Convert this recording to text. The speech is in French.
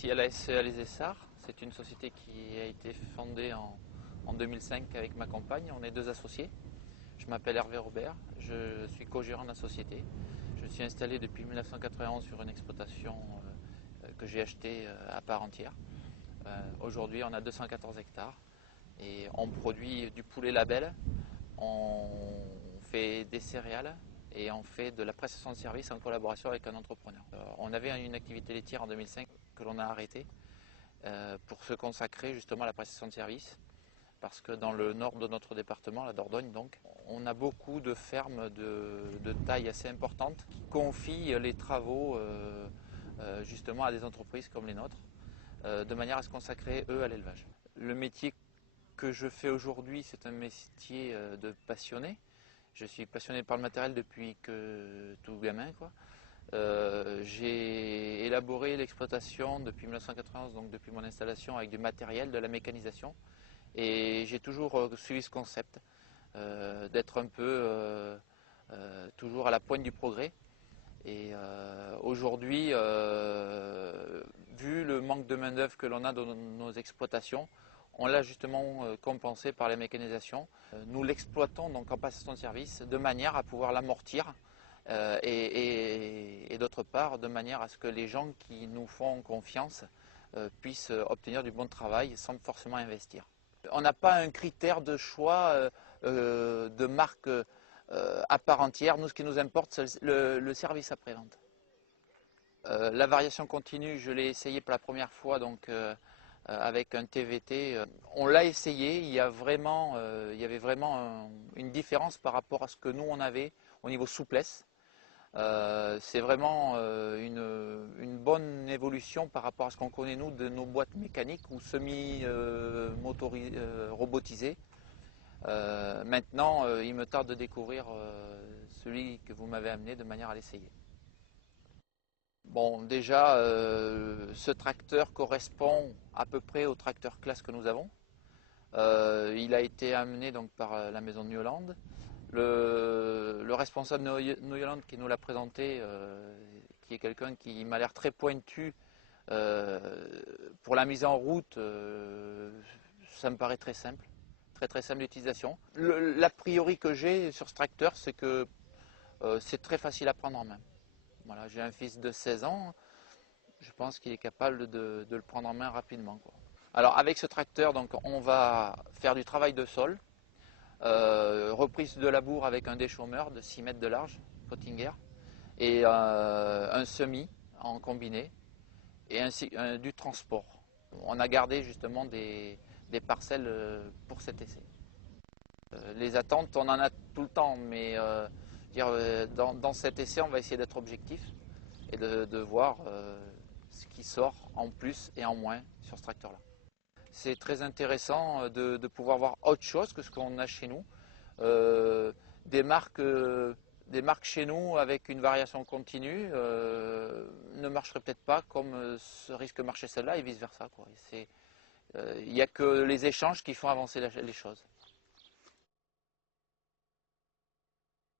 ici à la SCA Les Essarts. C'est une société qui a été fondée en 2005 avec ma compagne. On est deux associés. Je m'appelle Hervé Robert, je suis co-gérant de la société. Je suis installé depuis 1991 sur une exploitation que j'ai achetée à part entière. Aujourd'hui, on a 214 hectares et on produit du poulet label, on fait des céréales et on fait de la prestation de services en collaboration avec un entrepreneur. On avait une activité laitière en 2005 que l'on a arrêtée pour se consacrer justement à la prestation de services. Parce que dans le nord de notre département, la Dordogne donc, on a beaucoup de fermes de taille assez importante qui confient les travaux justement à des entreprises comme les nôtres, de manière à se consacrer eux à l'élevage. Le métier que je fais aujourd'hui, c'est un métier de passionné. Je suis passionné par le matériel depuis que tout gamin, quoi. J'ai élaboré l'exploitation depuis 1991, donc depuis mon installation, avec du matériel, de la mécanisation. Et j'ai toujours suivi ce concept d'être un peu toujours à la pointe du progrès. Et aujourd'hui, vu le manque de main-d'œuvre que l'on a dans nos exploitations, on l'a justement compensé par la mécanisation. Nous l'exploitons donc en passation de service de manière à pouvoir l'amortir et d'autre part de manière à ce que les gens qui nous font confiance puissent obtenir du bon travail sans forcément investir. On n'a pas un critère de choix de marque à part entière. Nous, ce qui nous importe, c'est le service après-vente. La variation continue, je l'ai essayé pour la première fois donc, avec un TVT. On l'a essayé, il y avait vraiment une différence par rapport à ce que nous on avait au niveau souplesse. C'est vraiment une bonne évolution par rapport à ce qu'on connaît nous de nos boîtes mécaniques ou semi-robotisées. Maintenant, il me tarde de découvrir celui que vous m'avez amené de manière à l'essayer. Bon, déjà, ce tracteur correspond à peu près au tracteur classe que nous avons. Il a été amené donc, par la maison de New Holland. Le responsable de New Holland qui nous l'a présenté, qui est quelqu'un qui m'a l'air très pointu pour la mise en route, ça me paraît très simple. Très simple d'utilisation. L'a priori que j'ai sur ce tracteur, c'est que c'est très facile à prendre en main. Voilà, j'ai un fils de 16 ans, je pense qu'il est capable de le prendre en main rapidement, quoi. Alors avec ce tracteur, donc, on va faire du travail de sol, reprise de labour avec un déchaumeur de 6 mètres de large, Pottinger, et un semis en combiné, et ainsi du transport. On a gardé justement des parcelles pour cet essai. Les attentes, on en a tout le temps, mais dans cet essai, on va essayer d'être objectif et de voir ce qui sort en plus et en moins sur ce tracteur-là. C'est très intéressant de pouvoir voir autre chose que ce qu'on a chez nous. Des marques chez nous avec une variation continue ne marcheraient peut-être pas comme ce risque de marcher celle-là et vice-versa. Il n'y a que les échanges qui font avancer les choses.